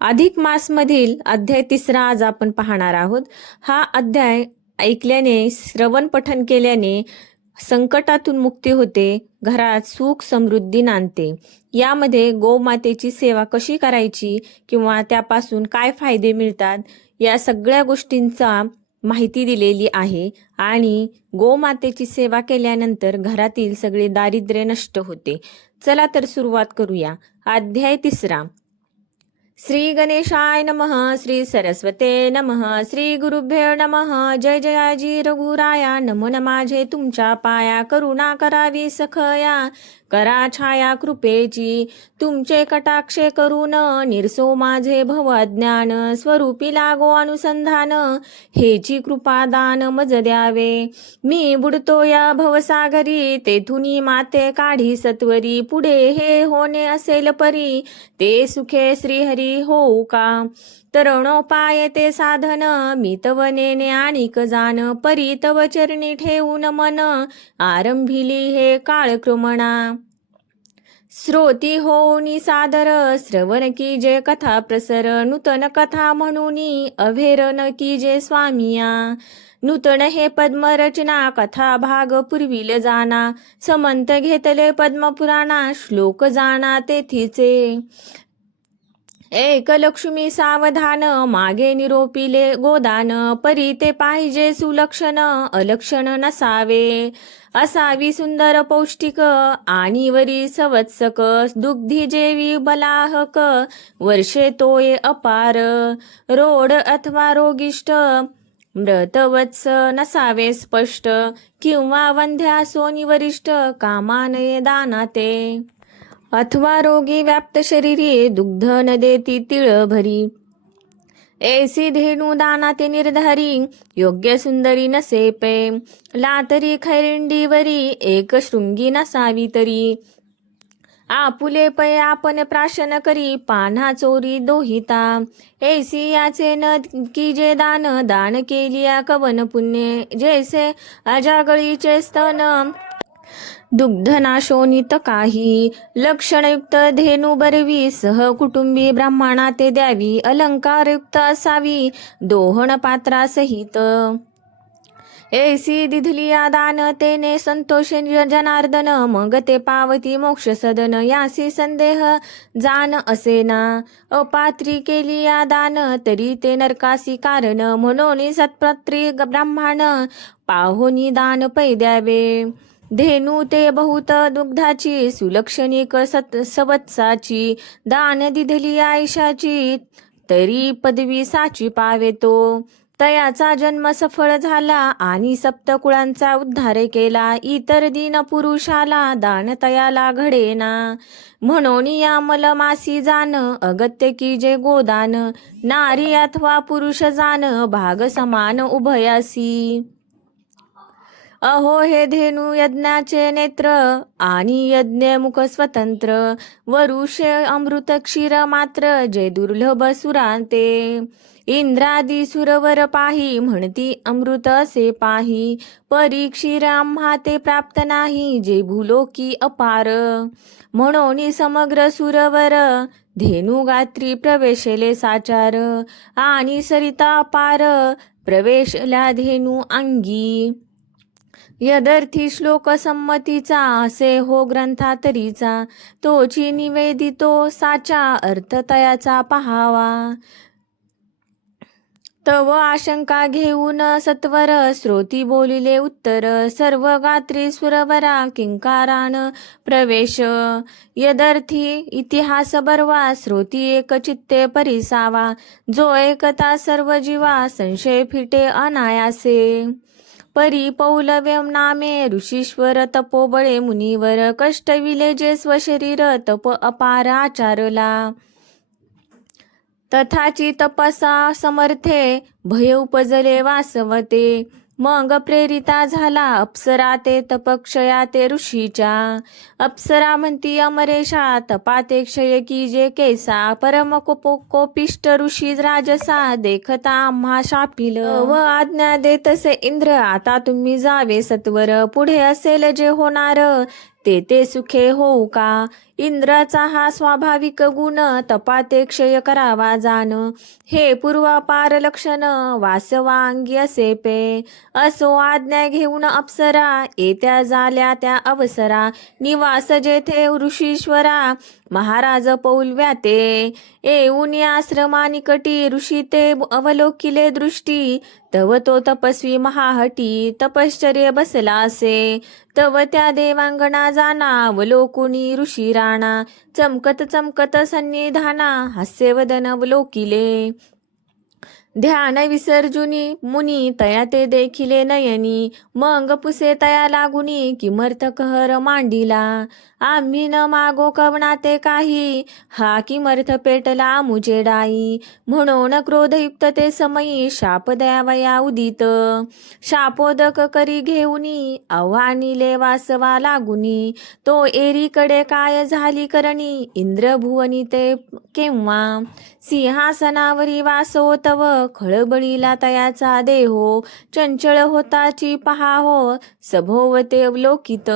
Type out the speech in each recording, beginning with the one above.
अधिक मासमधील अध्याय 3 आज आपण पाहणार आहोत. हा अध्याय ऐकल्याने, श्रवण पठन केल्याने संकटातून मुक्ती होते, घरात सुख समृद्धी नांदते. यामध्ये गोमातेची सेवा कशी करायची किंवा त्यापासून काय फायदे मिळतात या सगळ्या गोष्टींचा माहिती दिलेली आहे. आणि गोमातेची सेवा केल्यानंतर घरातील सगळे दारिद्र्य नष्ट होते. चला तर सुरुवात करूया. अध्याय 3. श्री गणेशाय नमः. श्री सरस्वते नमः. श्री गुरुभ्यो नमः. जय जयाजी रघुराया. नमो न माझे तुमच्या पाया. करुणा करावी सखया. करा छाया कृपेची. तुमचे कटाक्षे करून निरसो माझे भव अज्ञान. स्वरूपी लागो अनुसंधान. हेची कृपा दान मज द्यावे. मी बुडतो या भवसागरी. तेथुनी माते काढी सत्वरी. पुढे हे होणे असेल परी. ते सुखे श्रीहरी होऊ का. तरणोपाय ते साधन. मी तव नेने आणिक जाण. परी तव चरणी ठेवून मन. आरंभिली हे काळक्रमणा. श्रोती होऊनी सादर. श्रवण की जे कथा प्रसर. नूतन कथा म्हणूनी अभेरन की जे स्वामिया. नूतन हे पद्मरचना. कथा भाग पुरविल जाना. समंत घेतले पद्मपुराणा. श्लोक जाना तेथीचे. एक लक्ष्मी सावधान. मागे निरोपिले गोदान. परी ते पाहिजे सुलक्षण. अलक्षण नसावे. असावी सुंदर पौष्टिक. आणि वरी संवत्सक. दुग्धी जेवी बलाहक. वर्षे तोये अपार. रोड अथवा रोगिष्ट. मृतवत्स नसावे स्पष्ट. किंवा वंध्या सोनी वरिष्ठ. कामानये दानाते. अथवा रोगी व्याप्त शरीरी. दुग्ध न देती तिळ भरी. ऐसी धेनू दानाते निर्धारी. योग्य सुंदरी नसे पे. लातरी खैरिंडीवरी. एक शृंगी नसावी तरी. आपुले पै आपण प्राशन करी. पान्हा चोरी दोहिता. ऐसी याचे न की जे दान. दान केलिया कवन पुण्य. जैसे अजागळीचे स्तन. दुग्धनाशोनित काही. लक्षणयुक्त धेनू बरवी. सहकुटुंबी ब्राह्मणा ते द्यावी. अलंकारयुक्त असावी. दोहण पात्रासहित. ऐसी दिधलिया दान. तेने संतोषे जनार्दन. मग ते पावती मोक्ष सदन. यासी संदेह जान असेना. अपात्री केलिया दान. तरी ते नरकासी कारण. म्हणून सत्पत्री ब्राह्मण. पाहोनी दान पै द्यावे. धेनू ते बहुत दुग्धाची. सुलक्षणिक सवत्साची. दान दिधली आयशाची. तरी पदवी साची पावे तो. तयाचा जन्म सफळ झाला. आणि सप्तकुळांचा उद्धार केला. इतर दीन पुरुषाला दान तयाला घडेना. म्हणून या मलमासी जाण. अगत्य की जे गोदान. नारी अथवा पुरुष जाण. भाग समान उभयासी. अहो हे धेनू यज्ञाचे नेत्र. आणि यज्ञ मुख स्वतंत्र. वरुषे अमृत क्षीर मात्र. जे दुर्लभ सुरांते. इंद्रादी सुरवर पाही. म्हणती अमृत असे पाही. परी क्षीर आम्हा ते प्राप्त नाही. जे भूलोकी अपार. म्हणून समग्र सुरवर. धेनू गात्री प्रवेशले साचार. आणि सरिता पार. प्रवेशल्या धेनू अंगी. यदर्थी श्लोक संमतीचा. असे हो ग्रंथातरीचा. तोची निवेदितो साचा. अर्थ तयाचा पहावा. तव आशंका घेऊन सत्वर. श्रोती बोलिले उत्तर. सर्व गात्री सुरवरा. किंकारान प्रवेश. यदर्थी इतिहास बरवा. श्रोती एक चित्ते परिसावा. जो एकता सर्व जीवा. संशय फिटे अनायासे. परी पौलव्य नामे. ऋषीश्वर तपोबळे मुनीवर. कष्टविले जे स्वशरीर. तप अपार आचारला. तथाची तपसा समर्थे. भय उपजले वासवते. मग प्रेरिता झाला अप्सरा ते. तपक्षया ते ऋषीच्या. अप्सरा म्हणती अमरेशा. तपाते क्षय की जे केसा. परम कोपिष्ट ऋषी राजसा. देखता आम्हा शापिल. व आज्ञा देतसे इंद्र. आता तुम्ही जावे सत्वर. पुढे असेल जे होणार. ते सुखे होऊ का. इंद्राचा हा स्वाभाविक गुण तपाते क्षय करावा जाण. हे पूर्वापार लक्षण वासवांगी असे पे. असो आज्ञा घेऊन अप्सरा येत्या झाल्या त्या अवसरा. निवास जेथे ऋषीश्वरा महाराज पौलव्या ते. येऊन आश्रमा निकटी ऋषी ते अवलोकिले दृष्टी. तव तो तपस्वी महाहटी तपश्चर्य बसला असे. तव त्या देवांगणा जाना अवलोकुनी ऋषी राणा. चमकत चमकत सन्निधाना हास्यवदन अवलोकिले. ध्यान विसर्जुनी मुनी तया ते देखिले नयनी. मग पुसे तया लागुनी किमर्थ कहर मांडिला. आम्ही न मागो कवनाते काही हा किमर्थ पेटला मुझे डाई. म्हणून क्रोधयुक्त ते समयी शाप द्यावया उदित. शापोदक करी घेऊनी आव्हानिले वासवा लागुनी. तो एरीकडे काय झाली करणी इंद्रभुवनी ते केव्हा. सिंहासनावरी वासो तव खळबळीला तयाचा देहो. चंचळ होताची पहाहो सभोवते अवलोकित.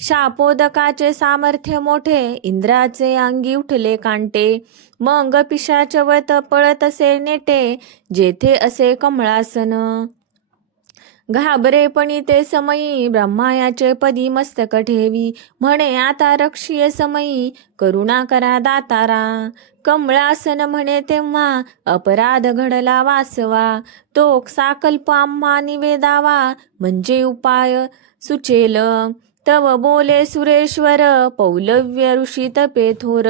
शापोदकाचे सामर्थ्य मोठे इंद्राचे अंगी उठले कांटे. मग पिशाचवत पळत असे नेटे जेथे असे कमळासन. घाबरेपणी ते समयी ब्रह्मायाचे पदी मस्तक ठेवी. म्हणे आता रक्षीय समयी करुणा करा दातारा. कमळासन म्हणे तेव्हा अपराध घडला वासवा. तो साकल्प आम्हा निवेदावा म्हणजे उपाय सुचेल. तव बोले सुरेश्वर पौलव्य ऋषी तपे थोर.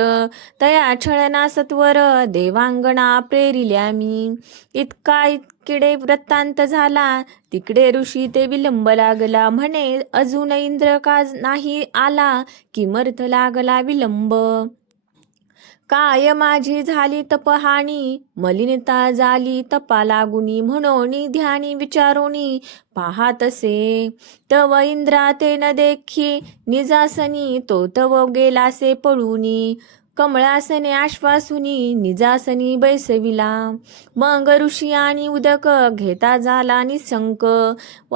तया छळना सत्वर देवांगणा प्रेरिल्या मी. इतका इतकिडे वृत्तांत झाला तिकडे ऋषी ते विलंब लागला. म्हणे अजून इंद्र का नाही आला किमर्थ लागला विलंब. काय माझी झाली तपहानी मलिनता झाली तपा लागुनी. म्हणून ध्यानी विचारोनी पाहातसे. तव इंद्रा ते न देखी निजासनी तो तव गेलासे पळूनी. कमळासने आश्वासुनी निजासनी बैसविला. मग ऋषी आणि उदक घेता झाला निसंक.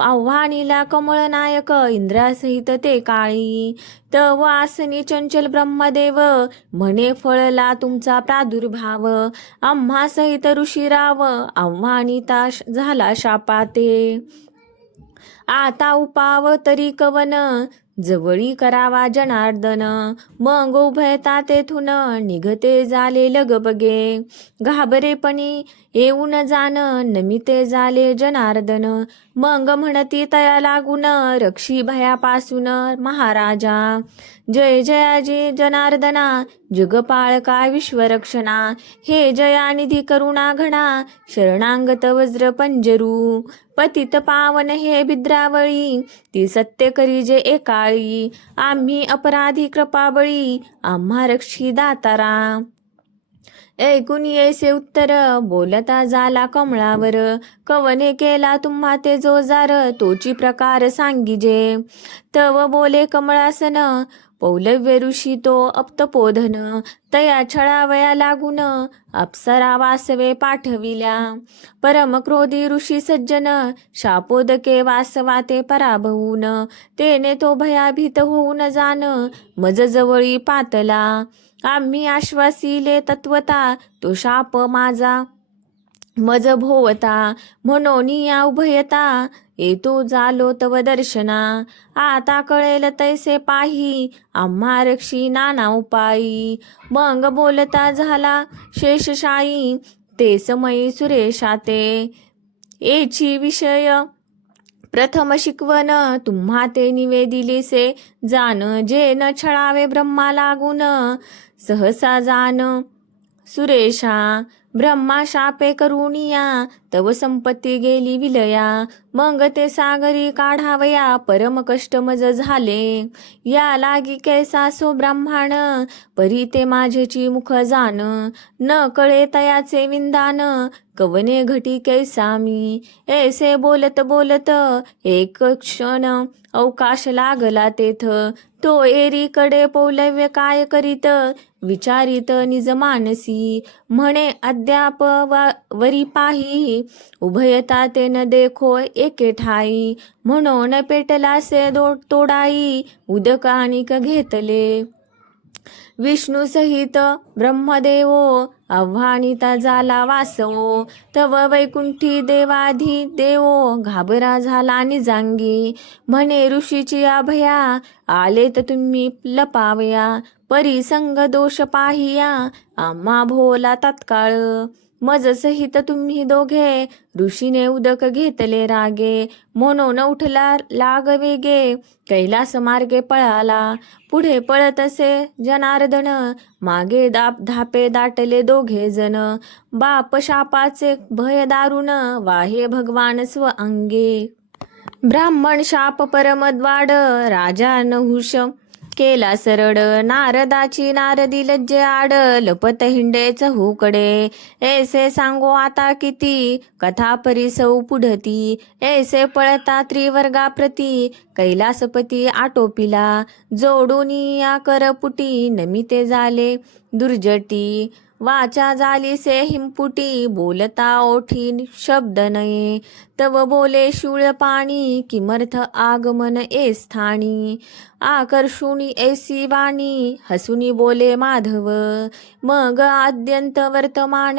आव्हानीला कमळ नायक इंद्रासहित ते काळी. तव आसनी चंचल ब्रह्मदेव म्हणे फळला तुमचा प्रादुर्भाव. आम्हा सहित ऋषीराव आव्हानिता झाला शापाते. आता उपाव तरी कवन जवळी करावा जनार्दन. मग उभयता तेथून निघते झाले लगबगे. घाबरेपणी येऊन जाण नमिते झाले जनार्दन. मग म्हणती तया लागून रक्षी भयापासून महाराजा. जय जयाजी जनार्दना जगपाळका विश्वरक्षणा. हे जयानिधी करुणा घणा शरणांगत वज्र पंजरू. पतित पावन हे भिद्रावळी ती सत्य करी जे एकाळी. आम्ही अपराधी कृपाबळी आम्हा रक्षी दातारा. ऐकून येसे उत्तर बोलता झाला कमळावर. कवने केला तुम्हा ते जोजार तोची प्रकार सांगिजे. तव बोले कमळासन पौलव्य ऋषी तो अप्तपोधन. तया छळावया लागून अप्सरा वासवे पाठविल्या. परम क्रोधी ऋषी सज्जन शापोदके वासवा ते पराभवून. तेने तो भयाभीत होऊन जाण मज जवळी पातला. आम्ही आश्वासिले तत्वता तो शाप माझा मज भोवता. म्हणून या उभयता येतो झालो तव दर्शना. आता कळेल तैसे पाही आम्हा रक्षी नाना उपायी. मग बोलता झाला शेषशायी ते समयी सुरेशाते. येची विषय प्रथम शिकवण तुम्हा ते निवेदिलेसे जाण. जे न छळावे ब्रह्मा लागून सहसा जाण सुरेशा. ब्रह्मा शापे करुणिया तव संपत्ती गेली विलया. मग ते सागरी काढावया परम कष्ट मज झाले. या लागी कैसा सो ब्राह्मण परी ते माझेची मुख जाण. न कळे तयाचे विंदान कवने घटी कैसा मी. ऐसे बोलत बोलत एक क्षण अवकाश लागला तेथ. तो एरीकडे पौलव्य काय करीत विचारित निज मानसी. म्हणे अद्याप वरी पाही उभयता ते न देखो एके ठाई. म्हणून पेटलासे तोडाई उदकानिक घेतले. विष्णू सहित ब्रह्मदेवो आव्हानिता झाला वासवो. तव वैकुंठी देवाधी देवो घाबरा झाला निजांगी. म्हणे ऋषीची अभया आले तर तुम्ही लपावया. परिसंग दोष पाहिया आम्हा भोला तत्काळ. मज सहित तुम्ही दोघे ऋषीने उदक घेतले रागे. म्हणून उठला लाग वेगे कैलास मार्गे पळाला. पुढे पळत असे जनार्दन मागे धापे दाटले दोघे जण. बाप शापाचे भय दारुण वाहे भगवान स्व अंगे. ब्राह्मण शाप परमद्वाड राजा नहुष केला सरड. नारदाची नारदी लज्जे आड लपत हिंडे चहूकडे. ऐसे सांगो आता किती कथा परिसौ पुढती. ऐसे पळता त्रिवर्गाप्रती कैलासपती आटोपिला. जोडून या करपुटी नमिते झाले दुर्जटी. वाचा झाली से हिमपुटी बोलता ओठी शब्द नये. तव बोले शूळ पाणी किमर्थ आगमन ए स्थानी. आकर्षुनी ऐसी वाणी हसुनी बोले माधव. मग आद्यंत वर्तमान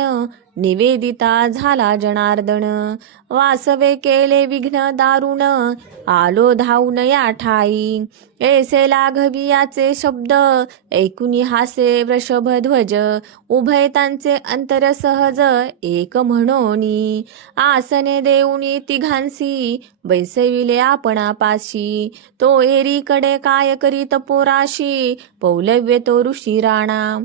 निवेदिता झाला जनार्दन. वासवे केले विघ्न दारुण आलो धावून या ठाई. ऐसे लाघवी याचे शब्द ऐकुनी हासे वृषभध्वज. उभय त्यांचे अंतर सहज एक म्हणोनी. आसने देऊनी तिघांसी बैसविले आपणापाशी. तो एरीकडे काय करीत पोराशी पौलव्य तो ऋषी राणा.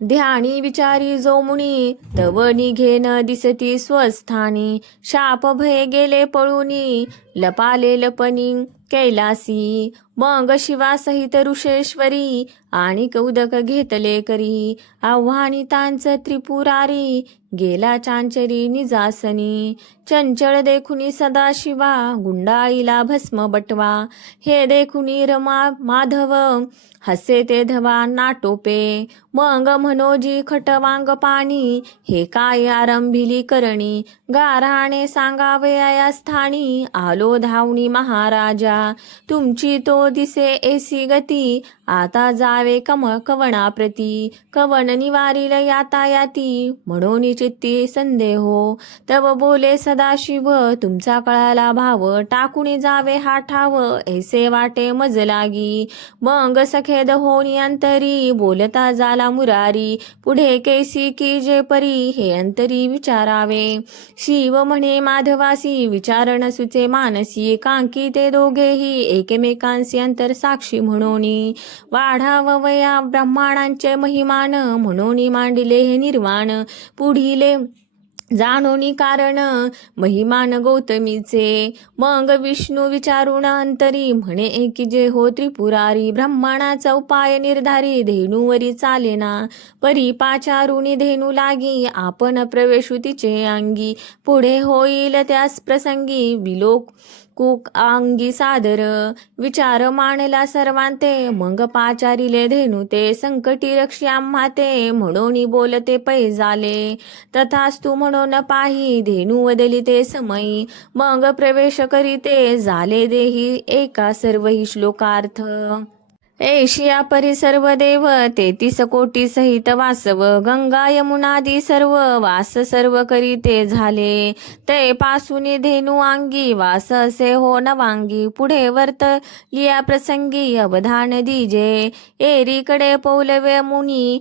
ध्यानी विचारी जो मुनी तव निघेन दिसती स्वस्थानी. शाप भय गेले पळूनी लपाले लपनी कैलासी. मग शिवासहित ऋषेश्वरी आणि उदक घेतले करी. आव्हानितांच त्रिपुरारी गेला चांचरी निजासनी. चंचळ देखुनी सदाशिवा गुंडाळीला भस्म बटवा. हे देखुनी रमा माधव हसे ते धवा नाटोपे. मग मनोजी खटवांग पाणी हे काय आरंभिली करणी. गाराणे सांगावे या स्थानी आलो धावणी महाराजा. तुमची तो दिसे ऐसी गती आता जावे कवनाप्रती. कवन निवारील यातायाती म्हणून चित्ती संदेहो. तव बोले सदाशिव तुमचा कळाला भाव. टाकुनी जावे हा ठाव ऐसे वाटे मज लागी. मग सखेद होनी अंतरी बोलता झाला मुरारी. पुढे कैसी की जे परी हे अंतरी विचारावे. शिव म्हणे माधवासी विचारण सुचे मानसी. कांकी ते दोघेही एकमेकांसी अंतर साक्षी म्हणूनी. वाढावया ब्रह्मांडांचे महिमान म्हणून मांडिले हे निर्वाण. पुढीले जाणोनी कारण महिमान गौतमीचे. मग विष्णू विचारून अंतरी म्हणे की जे हो त्रिपुरारी. ब्रह्मणाचा उपाय निर्धारी धेनुवरी चालेना. परी पाचारुणी धेनू लागी आपण प्रवेशू तिचे अंगी. पुढे होईल त्यास प्रसंगी विलोक कुक अंगी सादर. विचार मानला सर्वांते मग पाचारिले धेनू ते. संकटी रक्षी आम्हा ते म्हणून बोलते पै झाले. तथास्तु म्हणून पाही धेनू वदली ते समयी. मग प्रवेश करीते झाले देही एका सर्वही श्लोकार्थ. एशिया परी सर्व देव 33 कोटी सहित वासव. गंगा यमुनादी सर्व वास सर्व करीते झाले. ते पासूनी धेनू अंगी वास असे हो नवांगी. पुढे वर्त लिया प्रसंगी अवधान दीजे. एरीकडे पौलव्य मुनी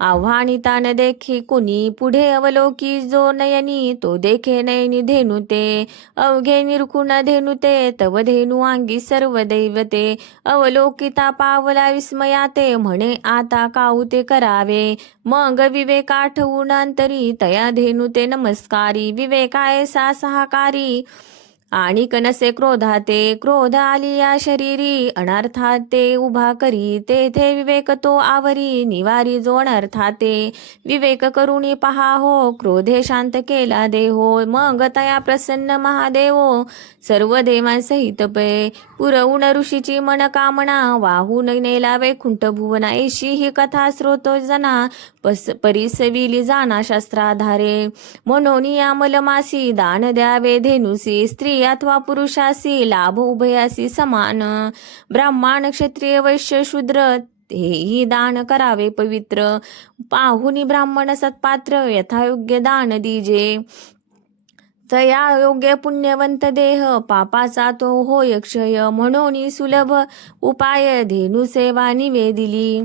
आव्हानितान देखी कुणी. पुढे अवलोकी जो नयनी तो देखे नयनी धेनू ते. अवघे निरकुण धेनू ते तव धेनू अंगी सर्व दैवते. अवलोकिता पावला विस्मयाते म्हणे आता काऊ ते करावे. मग विवेक आठवून अंतरी तया धेनू ते नमस्कारी. विवेकाय सा सहाकारी आणि कनसे क्रोधाते. क्रोध आली या शरीरी अनर्थात ते उभा करी. तेथे विवेक तो आवरी निवारी जो अनर्थाते. विवेक करुणी पहा हो क्रोधे शांत केला देहो. मग तया प्रसन्न महादेवो सर्व देवांसहित पै. पुरवून ऋषीची मनकामना वाहून नेला वैकुंठ भुवना. ऐशी ही कथा स्रोतो जना परिसविली जाना शास्त्राधारे. म्हणून या मलमासी दान द्यावे धेनुसी. स्त्री अथवा पुरुषासी लाभ उभयासी समान. ब्राह्मण क्षत्रिय वैश्य शूद्र तेही दान करावे पवित्र. पाहुनी ब्राह्मण सत्पात्र यथायोग्य दान दीजे. तया योग्य पुण्यवंत देह पापाचा तो होय क्षय. म्हणून सुलभ उपाय धेनु सेवा निवेदिली.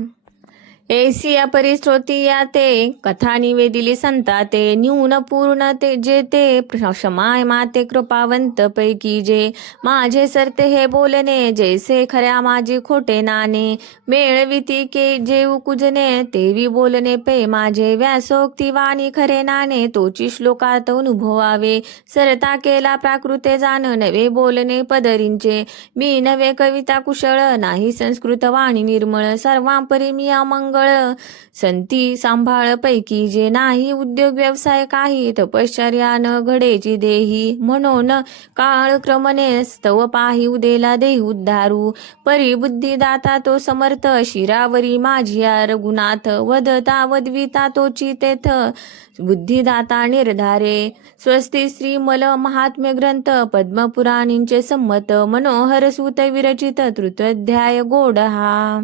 एसिया परिस्त्रोतिया ते कथा निवेदिली संता ते. न्यून पूर्ण ते जे ते क्षमाय माते कृपावंत पैकी जे. माझे सरते हे बोलणे जैसे खऱ्या माझे खोटे नाणे. मेळविती के जेऊ कुजने तेवी बोलणे पै माझे. व्यासोक्ती वाणी खरे नाणे तोची श्लोकात अनुभवावे. सरता केला प्राकृते जाण नवे बोलणे पदरींचे. मी नवे कविता कुशळ नाही संस्कृत वाणी निर्मळ. सर्वांपरी मी अमंगळ संती सांभाळ पैकी जे. नाही उद्योग व्यवसाय काही तपश्चर्या न घडेची देही. म्हणून काळक्रमणे स्तव पाही उदेला देही उद्धारू. परी बुद्धिदाता तो समर्थ शिरावरी माझिया रघुनाथ. वदता वदविता तोची तेथ बुद्धिदाता निर्धारे. स्वस्ती श्रीमल महात्म्य ग्रंथ पद्मपुराणींचे संमत. मनोहर सूत विरचित तृतीयाध्याय गोड हा.